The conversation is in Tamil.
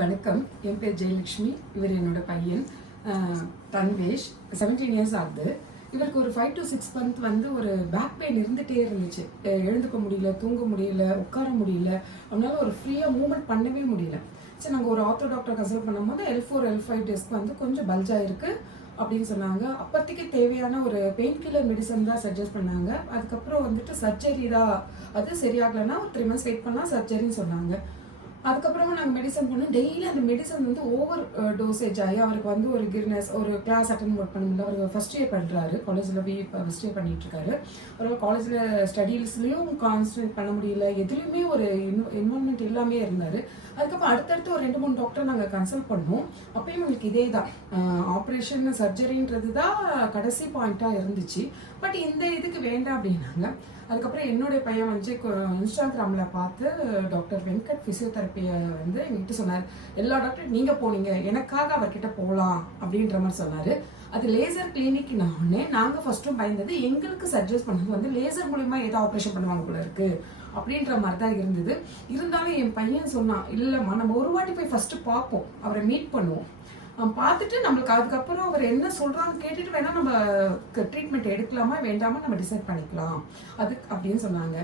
வணக்கம். என் பேர் ஜெயலக்ஷ்மி. இவர் என்னோட பையன் தன்வேஷ். 17 இயர்ஸ் ஆகுது. இவருக்கு ஒரு 5 to 6 month வந்து ஒரு பேக் பெயின் இருந்துகிட்டே இருந்துச்சு. எழுந்துக்க முடியல, தூங்க முடியல, உட்கார முடியல. அவனால ஒரு ஃப்ரீயாக மூவ்மெண்ட் பண்ணவே முடியல. சரி, நாங்கள் ஒரு ஆர்த்தோ டாக்டர் கன்சல்ட் பண்ணும்போது L4 L5 டேஸ்க்கு வந்து கொஞ்சம் பல்ஜாக இருக்குது அப்படின்னு சொன்னாங்க. அப்போதைக்கு தேவையான ஒரு பெயின் கில்லர் மெடிசன் தான் சஜஸ்ட் பண்ணாங்க. அதுக்கப்புறம் வந்துட்டு சர்ஜரி தான், அது சரியாகலைன்னா ஒரு 3 months வெயிட் பண்ணால் சர்ஜரின்னு சொன்னாங்க. அதுக்கப்புறமா நாங்கள் மெடிசன் பண்ணோம். டெய்லி அந்த மெடிசன் வந்து ஓவர் டோசேஜ் ஆகி அவருக்கு வந்து ஒரு கிர்னஸ், ஒரு கிளாஸ் அட்டன் பண்ண முடியல. அவர் ஃபஸ்ட் இயர் பண்ணுறாரு, காலேஜில் போய் ஃபஸ்ட் இயர் பண்ணிட்டு இருக்காரு. அவர் காலேஜில் ஸ்டடீஸ்லையும் கான்சன்ட்ரேட் பண்ண முடியல, எதுலேயுமே ஒரு இன்வால்மெண்ட் இல்லாமே இருந்தார். அதுக்கப்புறம் அடுத்தடுத்து ஒரு 2-3 டாக்டர் நாங்கள் கன்சல்ட் பண்ணோம். அப்பயும் எங்களுக்கு இதே தான், ஆப்ரேஷன் சர்ஜரின்றது தான் கடைசி பாயிண்ட்டாக இருந்துச்சு. பட் இந்த இதுக்கு வேண்டாம் அப்படின்னாங்க. அதுக்கப்புறம் என்னுடைய பையன் வந்து இன்ஸ்டாகிராமில் பார்த்து டாக்டர் வெங்கட் ஃபிசியோதெரப்பியை வந்து எங்கிட்ட சொன்னார். எல்லா டாக்டரும் நீங்கள் போனீங்க, எனக்காக அவர்கிட்ட போகலாம் அப்படின்ற மாதிரி சொன்னார். அது லேசர் கிளினிக்னாலே நாங்கள் ஃபஸ்ட்டும் பயந்தது, எங்களுக்கு சஜஸ்ட் பண்ணது வந்து லேசர் மூலிமா ஏதோ ஆப்ரேஷன் பண்ணுவாங்க போல இருக்கு அப்படின்ற மாதிரி தான் இருந்தது. இருந்தாலும் என் பையன் சொன்னான், இல்லைம்மா நம்ம ஒரு வாட்டி போய் ஃபஸ்ட்டு பார்ப்போம், அவரை மீட் பண்ணுவோம், பார்த்துட்டு நம்மளுக்கு அதுக்கப்புறம் அவர் என்ன சொல்கிறான்னு கேட்டுட்டு வேணால் நம்ம ட்ரீட்மெண்ட் எடுக்கலாமா வேண்டாமா நம்ம டிசைட் பண்ணிக்கலாம் அது அப்படின்னு சொன்னாங்க.